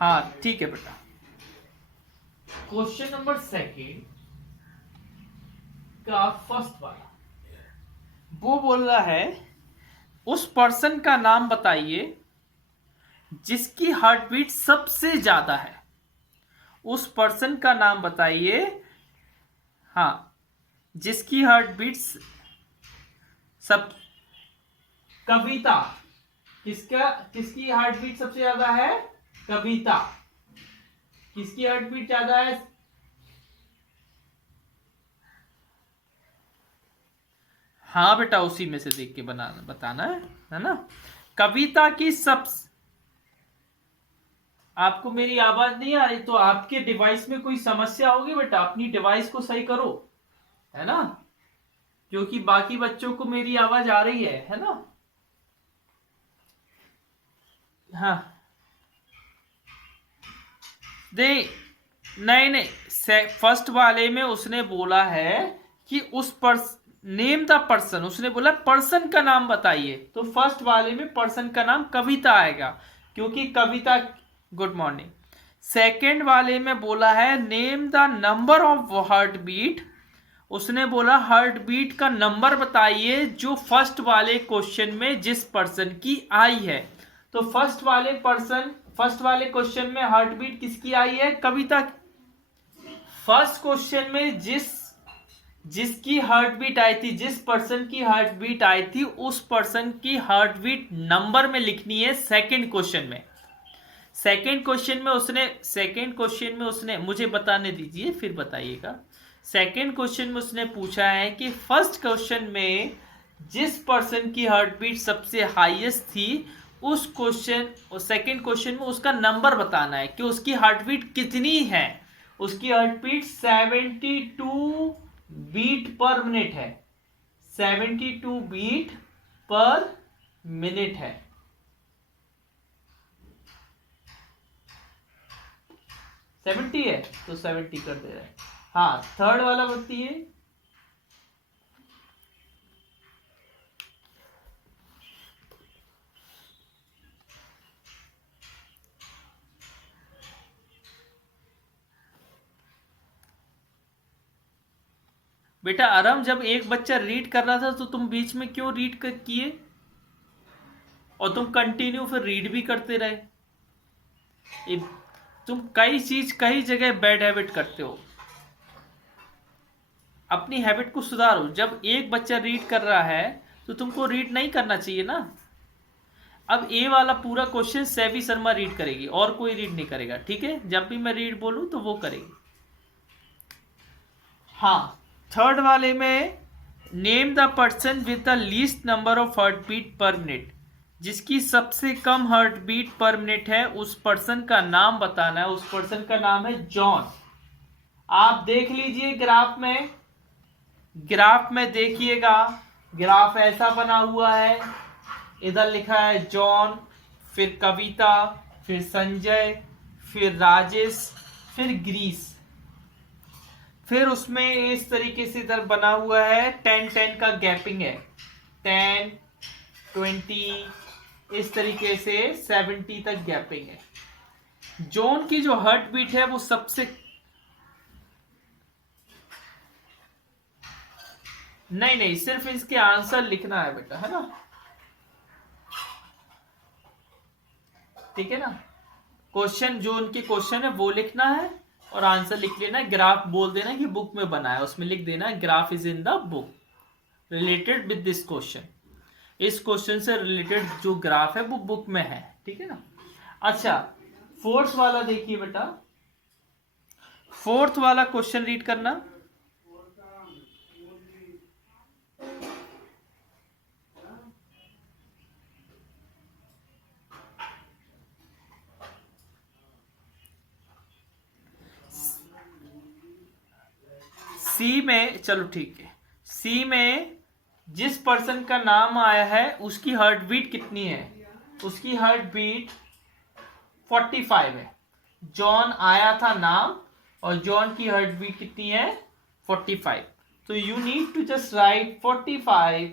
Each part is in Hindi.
हाँ ठीक है बेटा। क्वेश्चन नंबर सेकेंड का फर्स्ट वाला, वो बोल रहा है उस पर्सन का नाम बताइए जिसकी हार्ट बीट सबसे ज्यादा है। उस पर्सन का नाम बताइए, हाँ, जिसकी हार्ट बीट सब। कविता। किसकी हार्ट बीट सबसे ज्यादा है? कविता। किसकी हार्ट बीट ज्यादा है? हाँ बेटा, उसी में से देख के बताना है ना। कविता की सब। आपको मेरी आवाज नहीं आ रही तो आपके डिवाइस में कोई समस्या होगी बेटा, अपनी डिवाइस को सही करो, है ना, क्योंकि बाकी बच्चों को मेरी आवाज आ रही है ना। हाँ नहीं नहीं नहीं, फर्स्ट वाले में उसने बोला है कि उस नेम द पर्सन, उसने बोला पर्सन का नाम बताइए, तो फर्स्ट वाले में पर्सन का नाम कविता आएगा, क्योंकि कविता। Good morning. सेकंड वाले में बोला है name the number of heart beat, उसने बोला हार्ट बीट का नंबर बताइए जो फर्स्ट वाले क्वेश्चन में जिस पर्सन की आई है। तो फर्स्ट वाले क्वेश्चन में हार्ट बीट किसकी आई है? कविता। फर्स्ट क्वेश्चन में जिसकी हार्ट बीट आई थी, जिस पर्सन की हार्ट बीट आई थी, उस पर्सन की हार्ट बीट नंबर में लिखनी है सेकंड क्वेश्चन में। सेकंड क्वेश्चन में उसने मुझे बताने दीजिए फिर बताइएगा। सेकंड क्वेश्चन में उसने पूछा है कि फर्स्ट क्वेश्चन में जिस पर्सन की हार्ट बीट सबसे हाईएस्ट थी, उस सेकंड क्वेश्चन में उसका नंबर बताना है कि उसकी हार्ट बीट कितनी है। उसकी heart beat 72 beat per minute है। 72 बीट पर मिनट है। 70 है तो 70 कर दे रहा है। हाँ, थर्ड वाला बताइए। बेटा आराम, जब एक बच्चा रीड कर रहा था तो तुम बीच में क्यों रीड किए, और तुम कंटिन्यू फिर रीड भी करते रहे। तुम कई जगह बैड हैबिट करते हो, अपनी हैबिट को सुधारो। जब एक बच्चा रीड कर रहा है तो तुमको रीड नहीं करना चाहिए ना। अब ए वाला पूरा क्वेश्चन सेवी शर्मा रीड करेगी और कोई रीड नहीं करेगा, ठीक है? जब भी मैं रीड बोलूं तो वो करेगी। हाँ, थर्ड वाले में name the person with the least number of heart beat per minute, जिसकी सबसे कम हार्ट बीट पर मिनट है, उस पर्सन का नाम बताना है। उस पर्सन का नाम है जॉन। आप देख लीजिए ग्राफ में देखिएगा, ग्राफ ऐसा बना हुआ है, इधर लिखा है जॉन, फिर कविता, फिर संजय, फिर राजेश, फिर ग्रीस, फिर उसमें इस तरीके से इधर बना हुआ है 10-10 का गैपिंग है, 10, 20, इस तरीके से 70 तक गैपिंग है। जॉन की जो हार्ट बीट है वो सबसे, नहीं सिर्फ इसके आंसर लिखना है बेटा, है ना, ठीक है ना। क्वेश्चन जो उनके क्वेश्चन है वो लिखना है और आंसर लिख लेना है। ग्राफ बोल देना कि बुक में बना है, उसमें लिख देना है graph is in the book related with this question. इस क्वेश्चन से रिलेटेड जो ग्राफ है वो बुक में है, ठीक है ना। अच्छा, फोर्थ वाला देखिए बेटा, फोर्थ वाला क्वेश्चन रीड करना। सी में, चलो ठीक है, सी में जिस पर्सन का नाम आया है उसकी हार्ट बीट कितनी है? उसकी हार्ट बीट 45 है। जॉन आया था नाम, और जॉन की हार्ट बीट कितनी है? 45। तो you need to just write 45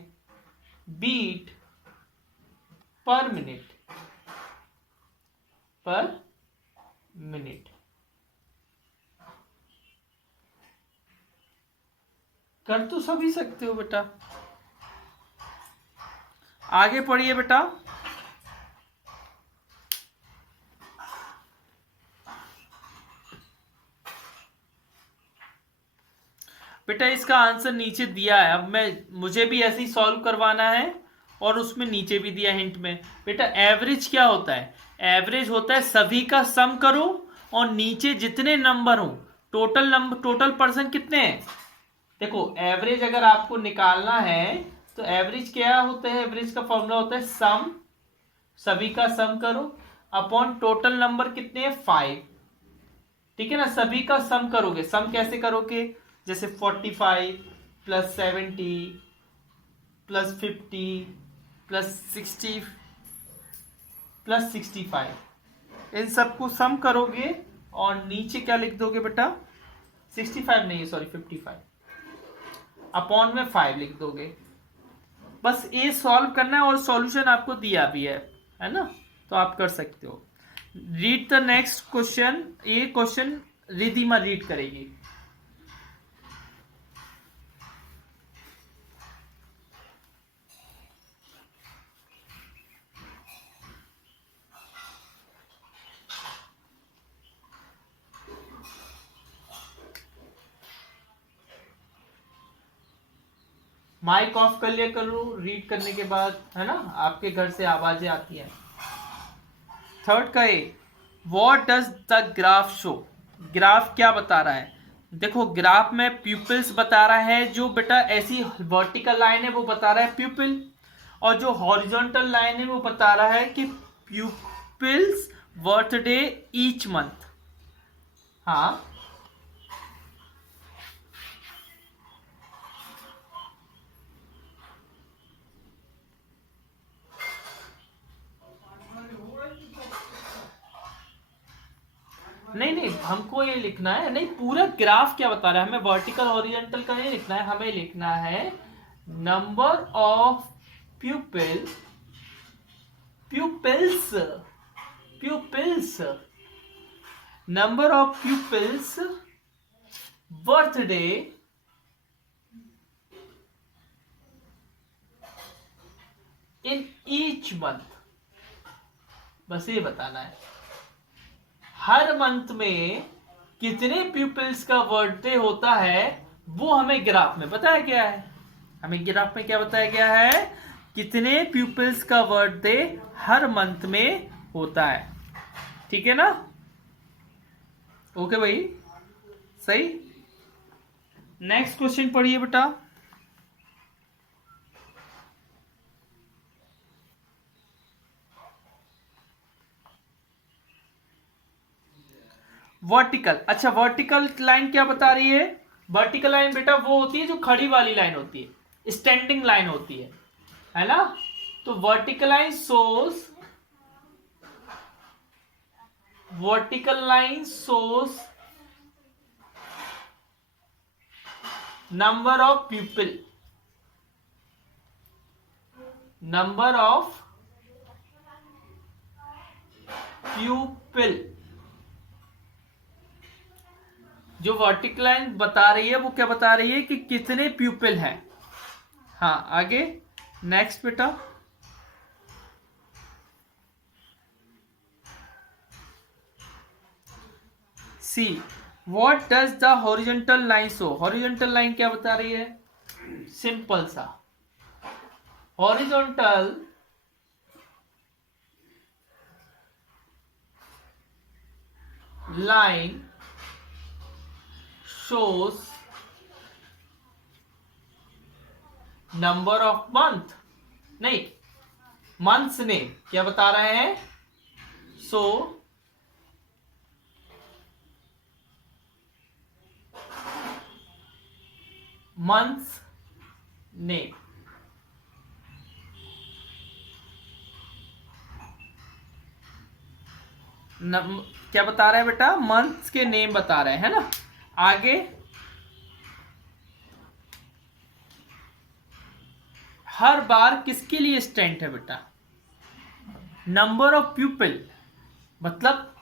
beat per minute, per minute. कर तो सभी सकते हो बेटा। आगे पढ़िए बेटा। बेटा इसका आंसर नीचे दिया है, अब मुझे भी ऐसे ही सॉल्व करवाना है, और उसमें नीचे भी दिया हिंट में। बेटा एवरेज क्या होता है? एवरेज होता है सभी का सम करो और नीचे जितने नंबर हो, टोटल पर्सन कितने हैं। देखो एवरेज अगर आपको निकालना है तो एवरेज क्या होता है? एवरेज का फॉर्मूला होता है सम, सभी का सम करो अपॉन टोटल नंबर कितने हैं 5। ठीक है ना, सभी का सम करोगे। सम कैसे करोगे? जैसे 45 प्लस 70 प्लस 50 प्लस 60 प्लस 65, इन सबको सम करोगे और नीचे क्या लिख दोगे बेटा? 65 नहीं, सॉरी 55 अपॉन में 5 लिख दोगे। बस ये सॉल्व करना है और सॉल्यूशन आपको दिया भी है ना, तो आप कर सकते हो। Read the next question. ये क्वेश्चन रिधिमा रीड करेगी। माइक ऑफ कर लिया करो रीड करने के बाद, है ना, आपके घर से आवाजें आती हैं। थर्ड का A, what does the graph show? Graph क्या बता रहा है? देखो ग्राफ में प्यूपिल्स बता रहा है, जो बेटा ऐसी वर्टिकल लाइन है वो बता रहा है प्यूपिल, और जो हॉरिजॉन्टल लाइन है वो बता रहा है कि प्यूपिल्स बर्थडे ईच मंथ। हाँ नहीं नहीं, हमको ये लिखना है, नहीं पूरा ग्राफ क्या बता रहा है, हमें वर्टिकल हॉरिजॉन्टल का नहीं लिखना है, हमें लिखना है number of pupils pupils number of pupils birthday in each month. बस ये बताना है हर मंथ में कितने प्यूपिल्स का बर्थडे होता है, वो हमें ग्राफ में बताया गया है। हमें ग्राफ में क्या बताया गया है? कितने प्यूपिल्स का बर्थडे हर मंथ में होता है। ठीक है ना? ओके भाई, सही। नेक्स्ट क्वेश्चन पढ़िए बेटा। वर्टिकल, अच्छा वर्टिकल लाइन क्या बता रही है? वर्टिकल लाइन बेटा वो होती है जो खड़ी वाली लाइन होती है, स्टैंडिंग लाइन होती है ना। तो vertical line shows number of pupil, जो वर्टिकल लाइन बता रही है वो क्या बता रही है कि कितने प्यूपिल हैं। हाँ आगे नेक्स्ट बेटा। C, what does the horizontal line show? Horizontal line क्या बता रही है? सिंपल सा, horizontal line shows number of month, नहीं मंथ्स नेम क्या बता रहे हैं? सो मंथ्स नेम, क्या बता रहा है बेटा? मंथ्स के नेम बता रहे हैं ना। आगे हर बार किसके लिए स्टैंड है बेटा? नंबर ऑफ प्यूपिल, मतलब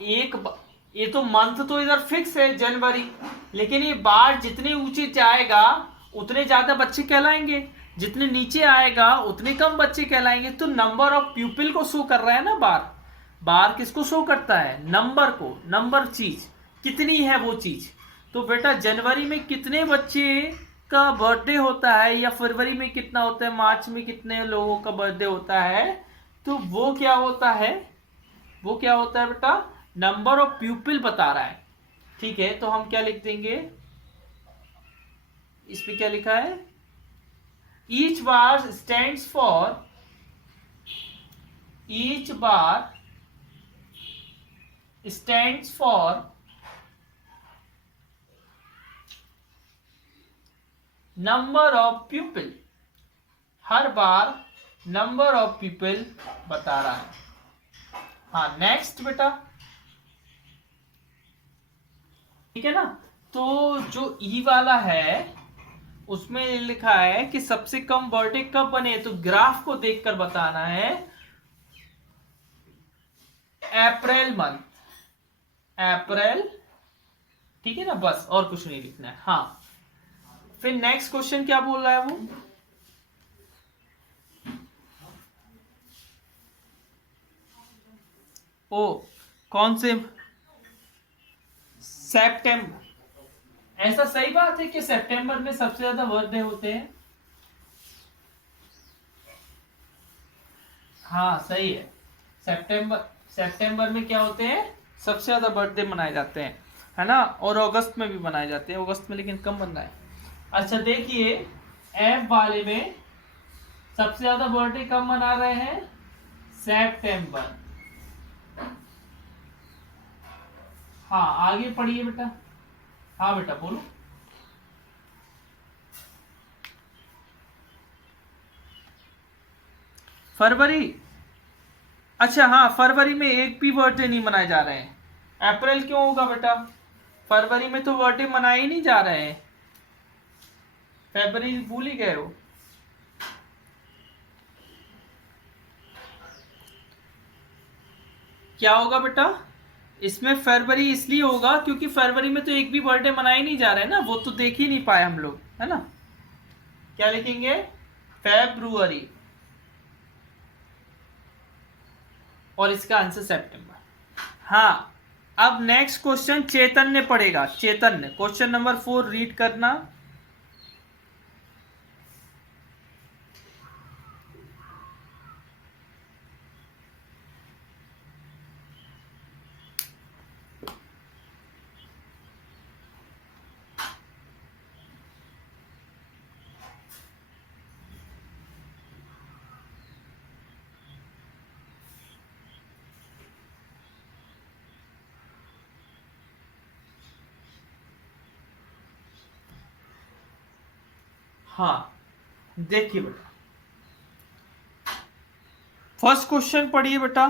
ये तो मंथ तो इधर फिक्स है जनवरी, लेकिन ये बार जितने ऊंचे जाएगा उतने ज्यादा बच्चे कहलाएंगे, जितने नीचे आएगा उतने कम बच्चे कहलाएंगे। तो नंबर ऑफ प्यूपिल को शो कर रहा है ना बार। बार किसको शो करता है? नंबर को। नंबर चीज कितनी है वो चीज। तो बेटा जनवरी में कितने बच्चे का बर्थडे होता है, या फरवरी में कितना होता है, मार्च में कितने लोगों का बर्थडे होता है, तो वो क्या होता है, वो क्या होता है बेटा, नंबर ऑफ प्यूपिल बता रहा है। ठीक है, तो हम क्या लिख देंगे, इस पे क्या लिखा है, each bar stands for, each bar stands for number of people. Her bar number of people बता रहा है। हाँ नेक्स्ट बेटा, ठीक है ना। तो जो ई वाला है उसमें लिखा है कि सबसे कम बर्थडे कब बने, तो ग्राफ को देखकर बताना है। अप्रैल मंथ, अप्रैल, ठीक है ना, बस और कुछ नहीं लिखना है। हाँ फिर नेक्स्ट क्वेश्चन क्या बोल रहा है वो, ओ कौन से, सितंबर। ऐसा सही बात है कि सितंबर में सबसे ज्यादा बर्थडे होते हैं? हाँ सही है, सितंबर में क्या होते हैं, सबसे ज्यादा बर्थडे मनाए जाते हैं, है ना। और अगस्त में भी मनाए जाते हैं, अगस्त में लेकिन कम बन रहा है। अच्छा देखिए, एफ वाले में सबसे ज्यादा बर्थडे कब मना रहे हैं, सितंबर। हाँ आगे पढ़िए बेटा। हाँ बेटा बोलो। फरवरी, अच्छा हाँ फरवरी में एक भी बर्थडे नहीं मनाए जा रहे हैं। अप्रैल क्यों होगा बेटा, फरवरी में तो बर्थडे मनाए ही नहीं जा रहे हैं, फरवरी भूल ही गए हो। क्या होगा बेटा, इसमें फरवरी इसलिए होगा क्योंकि फरवरी में तो एक भी बर्थडे मनाए नहीं जा रहे हैं ना, वो तो देख ही नहीं पाए हम लोग, है ना। क्या लिखेंगे, फेब्रुअरी, और इसका आंसर सितंबर। हाँ अब नेक्स्ट क्वेश्चन चैतन्य पढ़ेगा, चैतन्य क्वेश्चन नंबर 4 रीड करना। हाँ देखिए बेटा, फर्स्ट क्वेश्चन पढ़िए बेटा।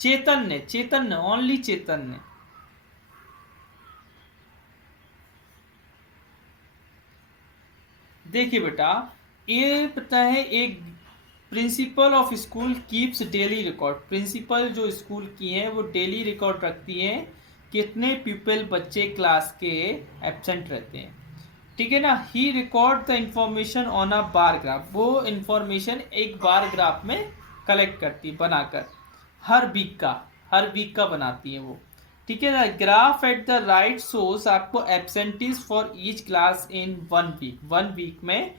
चैतन्य, चैतन्य, ओनली चैतन्य। देखिए बेटा, ये पता है, एक principal of school keeps daily record. Principal जो स्कूल की है वो डेली रिकॉर्ड रखती है कितने पीपल बच्चे क्लास के एब्सेंट रहते हैं, ठीक है ना। He record the information on a bar graph, वो इंफॉर्मेशन एक बार ग्राफ में कलेक्ट करती बनाकर, हर वीक का बनाती है वो, ठीक है ना। Graph at the right source आपको absentees for each class in 1 week, 1 week में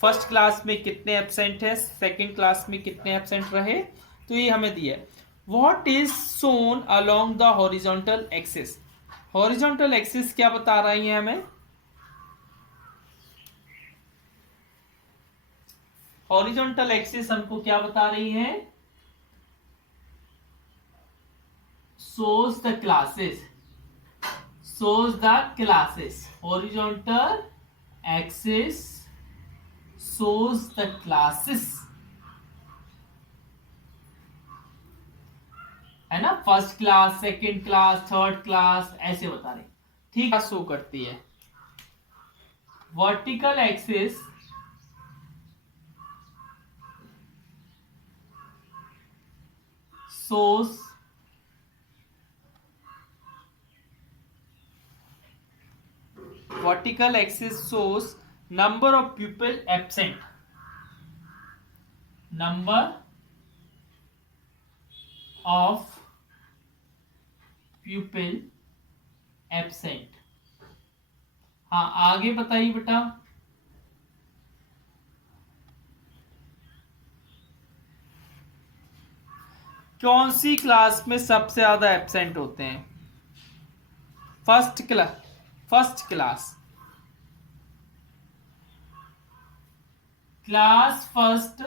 फर्स्ट क्लास में कितने एब्सेंट है, सेकेंड क्लास में कितने एब्सेंट रहे, तो ये हमें दिया है। What is shown along the horizontal axis, horizontal axis क्या बता रही है हमें, हॉरिजॉन्टल एक्सिस हमको क्या बता रही है, shows the classes, shows the classes, horizontal axis shows the classes, है ना, first class, second class, third class, ऐसे बता रही, ठीक है, शो करती है। Vertical axis shows vertical axis shows number of pupil absent. Number of pupil absent. हाँ आगे बताइए बेटा। कौन सी क्लास में सबसे ज्यादा एब्सेंट होते हैं? फर्स्ट क्लास फर्स्ट,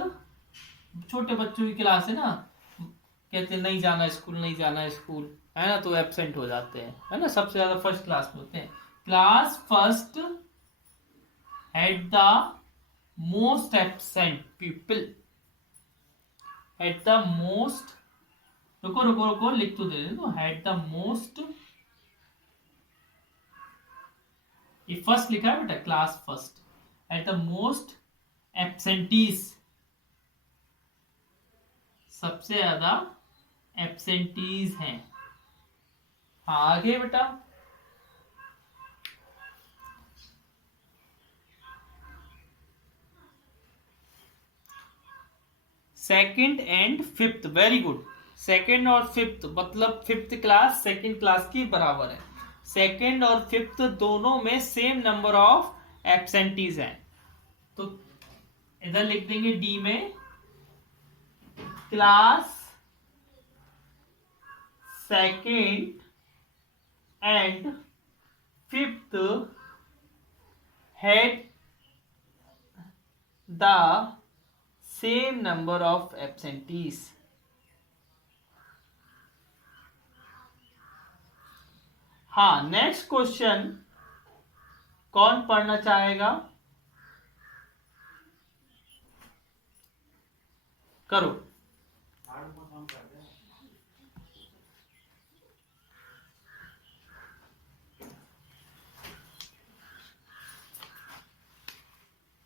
छोटे बच्चों की क्लास है ना, कहते हैं नहीं जाना स्कूल, नहीं जाना स्कूल, है ना, तो एब्सेंट हो जाते हैं, है ना, सबसे ज्यादा फर्स्ट क्लास में होते हैं। Class first had the most absent people, had the most, रुको रुको रुको लिख तो दे दो, हैड द मोस्ट, ये फर्स्ट लिखा है बेटा, class first had the most absentees, सबसे ज्यादा एब्सेंटीज हैं। हाँ आगे बेटा। Second and fifth, very good. Second और फिफ्थ मतलब फिफ्थ क्लास सेकंड क्लास की बराबर है। सेकंड और फिफ्थ दोनों में सेम नंबर ऑफ एब्सेंटीज हैं, तो इधर लिख देंगे डी में, class second and fifth had the same number of absentees. हाँ नेक्स्ट क्वेश्चन कौन पढ़ना चाहेगा? करो।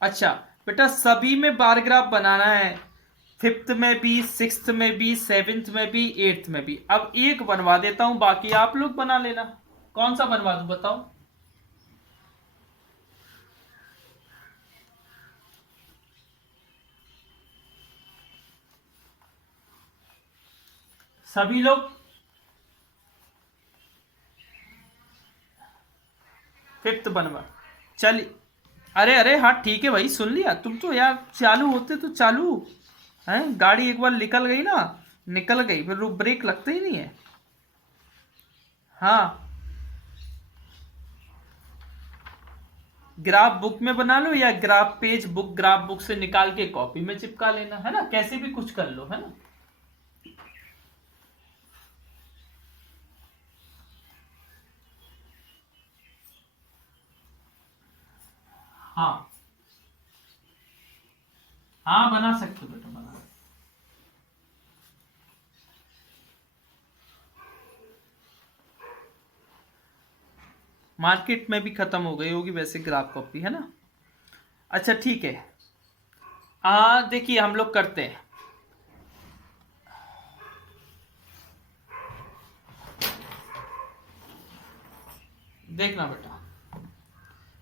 अच्छा बेटा सभी में बार ग्राफ बनाना है, फिफ्थ में भी, सिक्स्थ में भी, सेवेंथ में भी, एट्थ में भी। अब एक बनवा देता हूं, बाकी आप लोग बना लेना। कौन सा बनवा दूं बताओ? सभी लोग फिफ्थ बनवा, चलिए। अरे अरे हाँ ठीक है भाई, सुन लिया तुम तो यार, चालू होते तो चालू है, गाड़ी एक बार निकल गई ना, निकल गई, फिर ब्रेक लगता ही नहीं है। हाँ ग्राफ बुक में बना लो, या graph page book, graph book से निकाल के कॉपी में चिपका लेना, है ना, कैसे भी कुछ कर लो, है ना। हाँ हाँ बना सकते हो बेटा, बना। मार्केट में भी खत्म हो गई होगी वैसे ग्राफ कॉपी, है ना। अच्छा ठीक है, देखिए हम लोग करते हैं, देखना बेटा,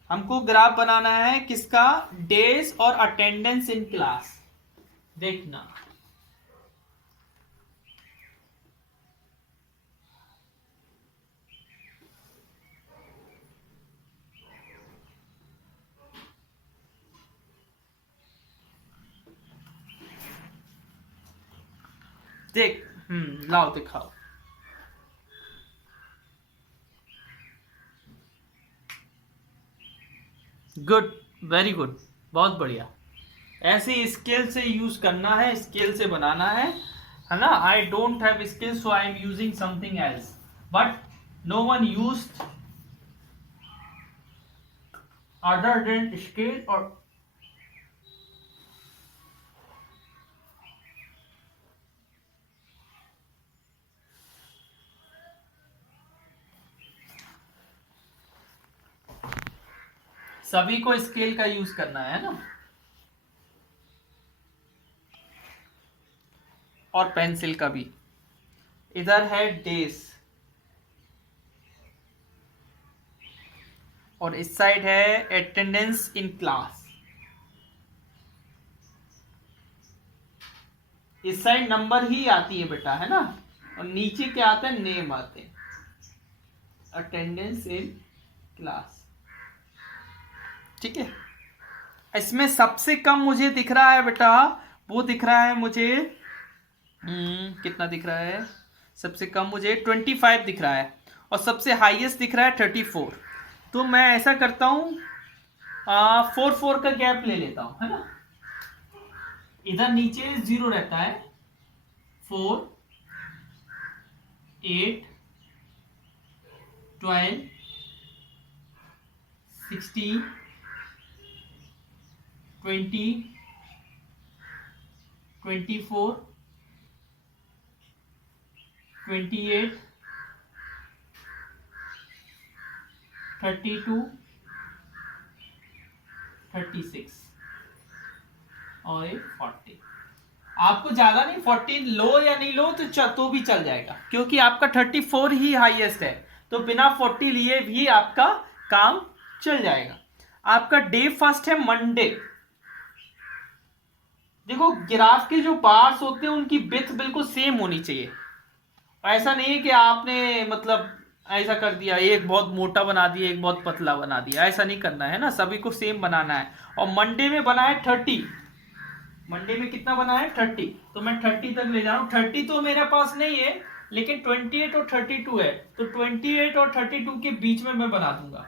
हमको ग्राफ बनाना है किसका? डेज और अटेंडेंस इन क्लास। देखना देख, लाओ दिखाओ। गुड, वेरी गुड, बहुत बढ़िया। ऐसे स्केल से यूज करना है, स्केल से बनाना है ना। I don't have skill so I am using something else, but no one used other than scale और सभी को स्केल का यूज करना है ना, और पेंसिल का भी। इधर है डेज, और इस साइड है अटेंडेंस इन क्लास। इस साइड नंबर ही आती है बेटा, है ना, और नीचे क्या आता है, नेम आते हैं, अटेंडेंस इन क्लास। ठीक है, इसमें सबसे कम मुझे दिख रहा है बेटा, वो दिख रहा है मुझे, कितना दिख रहा है, सबसे कम मुझे 25 दिख रहा है, और सबसे हाईएस्ट दिख रहा है 34। तो मैं ऐसा करता हूं, 4 का गैप ले लेता हूं, है ना, इधर नीचे 0 रहता है, 4, 8, 12, 16, 20, 24, 28, 32, 36 और 40। आपको ज्यादा नहीं, 40 लो या नहीं लो तो भी चल जाएगा, क्योंकि आपका 34 ही हाईएस्ट है, तो बिना 40 लिए भी आपका काम चल जाएगा। आपका डे फर्स्ट है मंडे। देखो ग्राफ के जो बार्स होते हैं उनकी विड्थ बिल्कुल सेम होनी चाहिए। ऐसा नहीं है कि आपने मतलब ऐसा कर दिया, एक बहुत मोटा बना दिया, एक बहुत पतला बना दिया, ऐसा नहीं करना है ना, सभी को सेम बनाना है। और मंडे में बना है 30, मंडे में कितना बना है 30, तो मैं 30 तक ले जा रहा हूं। 30 तो मेरे पास नहीं है, लेकिन 28 और 32 है, तो 28 और 32 के बीच में मैं बना दूंगा।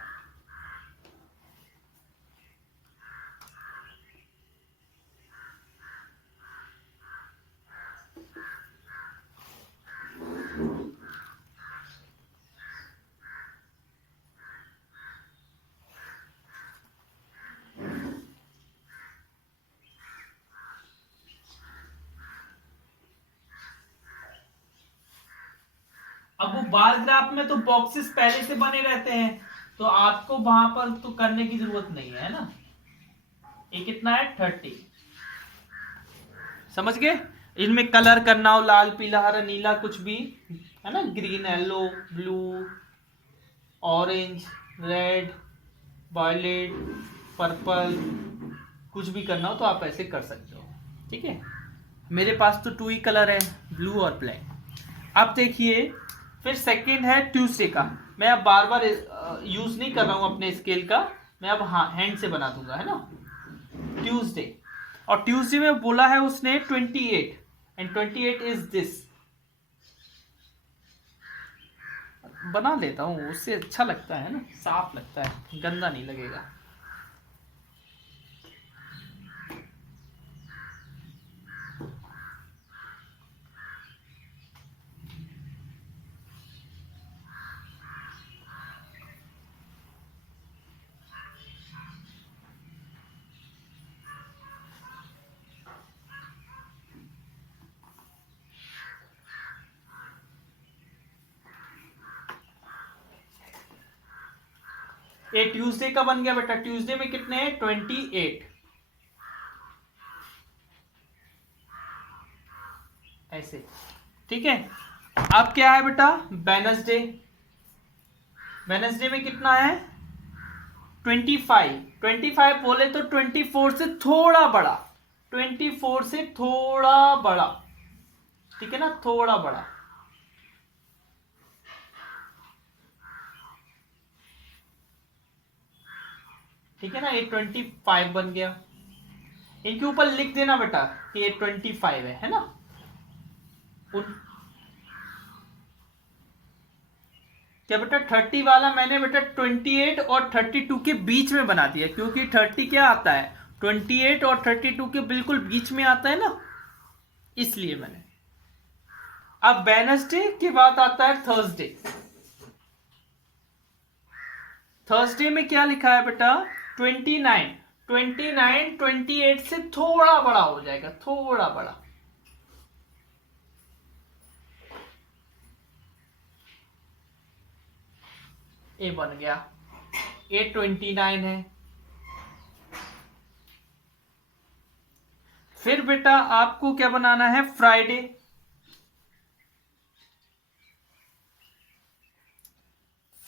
अब वो बार ग्राफ में तो बॉक्सेस पहले से बने रहते हैं, तो आपको वहां पर तो करने की जरूरत नहीं है ना। ये कितना है 30, समझ गए। इनमें कलर करना हो, लाल पीला हरा नीला कुछ भी, है ना, green yellow blue orange red violet purple, कुछ भी करना हो तो आप ऐसे कर सकते हो। ठीक है, मेरे पास तो 2 ही कलर है, ब्लू और ब्लैक। अब देखिए, फिर सेकंड है ट्यूसडे का। मैं अब बार बार यूज नहीं कर रहा हूं अपने स्केल का, मैं अब हैंड से बना दूंगा, है ना, ट्यूसडे। और ट्यूसडे में बोला है उसने 28, एंड 28 इज दिस। बना लेता हूं, उससे अच्छा लगता है ना, साफ लगता है, गंदा नहीं लगेगा। ये ट्यूसडे का बन गया बेटा। ट्यूसडे में कितने हैं 28, ऐसे। ठीक है, अब क्या है बेटा वेडनेसडे। वेडनेसडे में कितना है 25। 25 बोले तो 24 से थोड़ा बड़ा, 24 से थोड़ा बड़ा, ठीक है ना, थोड़ा बड़ा। ठीक है ना, ये 25 बन गया। इनके ऊपर लिख देना बेटा कि ये 25 है ना। क्या बेटा 30 वाला मैंने बेटा 28 और 32 के बीच में बना दिया, क्योंकि 30 क्या आता है 28 और 32 के बिल्कुल बीच में आता है ना, इसलिए मैंने। अब वेडनेसडे के बाद आता है थर्सडे। थर्सडे में क्या लिखा है बेटा 29। 29 28 से थोड़ा बड़ा हो जाएगा, थोड़ा बड़ा। ये बन गया, ये 29 है। फिर बेटा आपको क्या बनाना है फ्राइडे।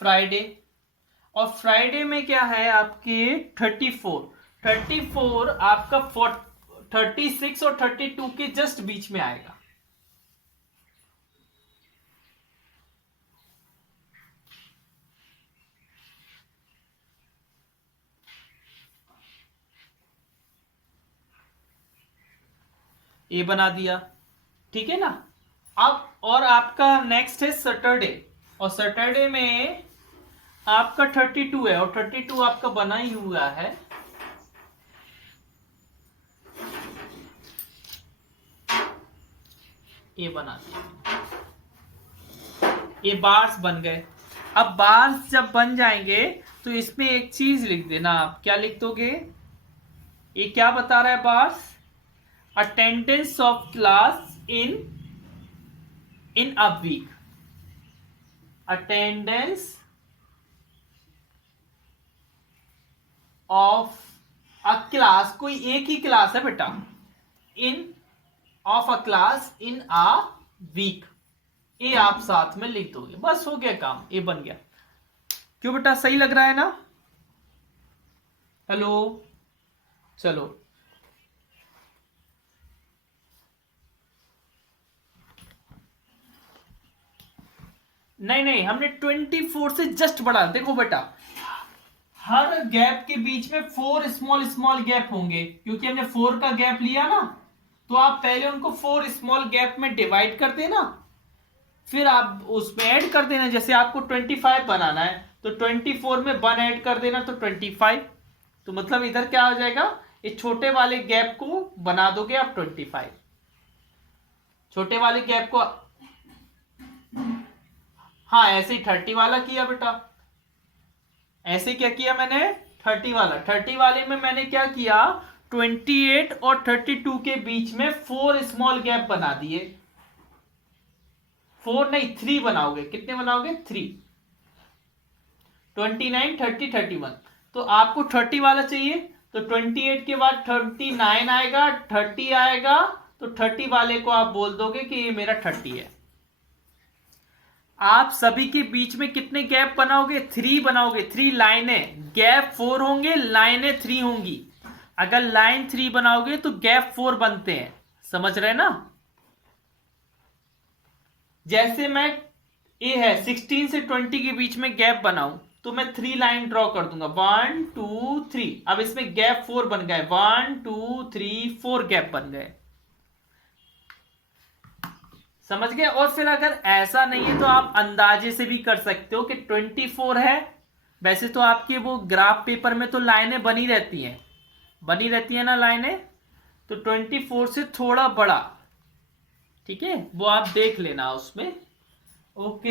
फ्राइडे, और फ्राइडे में क्या है आपके 34 आपका 36 और 32 के जस्ट बीच में आएगा। ये बना दिया, ठीक है ना। अब और आपका नेक्स्ट है सैटरडे, और सैटरडे में आपका 32 है, और 32 आपका बना ही हुआ है। ये बना दिया, ये बार्स बन गए। अब बार्स जब बन जाएंगे तो इसमें एक चीज लिख देना, आप क्या लिख दोगे, ये क्या बता रहा है bars, attendance of class in a week, attendance of a class, कोई एक ही क्लास है बेटा, in of a class in a week, ये आप साथ में लिख दोगे, बस हो गया काम, ये बन गया। क्यों बेटा, सही लग रहा है ना? हेलो, चलो नहीं नहीं, हमने 24 से जस्ट बढ़ा, देखो बेटा हर गैप के बीच में 4 स्मॉल स्मॉल गैप होंगे, क्योंकि हमने 4 का गैप लिया ना, तो आप पहले उनको 4 स्मॉल गैप में डिवाइड कर देना, फिर आप उसमें ऐड कर देना। जैसे आपको 25 बनाना है तो 24 में 1 ऐड कर देना तो 25, तो मतलब इधर क्या हो जाएगा, इस छोटे वाले गैप को बना दोगे आप 25, छोटे वाले गैप को। हाँ ऐसे ही 30 वाला किया बेटा, ऐसे क्या किया मैंने, 30 वाला, 30 वाले में मैंने क्या किया, 28 और 32 के बीच में 4 स्मॉल गैप बना दिए, 4 नहीं 3 बनाओगे, कितने बनाओगे 3, 29 30 31, तो आपको 30 वाला चाहिए, तो 28 के बाद 39 आएगा, 30 आएगा, तो 30 वाले को आप बोल दोगे कि ये मेरा 30 है। आप सभी के बीच में कितने गैप बनाओगे, 3 बनाओगे, 3 लाइनें, गैप 4 होंगे, लाइनें 3 होंगी। अगर लाइन 3 बनाओगे तो गैप 4 बनते हैं, समझ रहे ना। जैसे मैं ये है 16 से 20 के बीच में गैप बनाऊं तो मैं 3 लाइन ड्रॉ कर दूंगा, 1 2 3, अब इसमें गैप 4 बन गए, 1 2 3 4 गैप बन गए, समझ गए। और फिर अगर ऐसा नहीं है तो आप अंदाजे से भी कर सकते हो कि 24 है, वैसे तो आपके वो ग्राफ पेपर में तो लाइनें बनी रहती हैं, बनी रहती है ना लाइनें, तो 24 से थोड़ा बड़ा, ठीक है, वो आप देख लेना उसमें। ओके।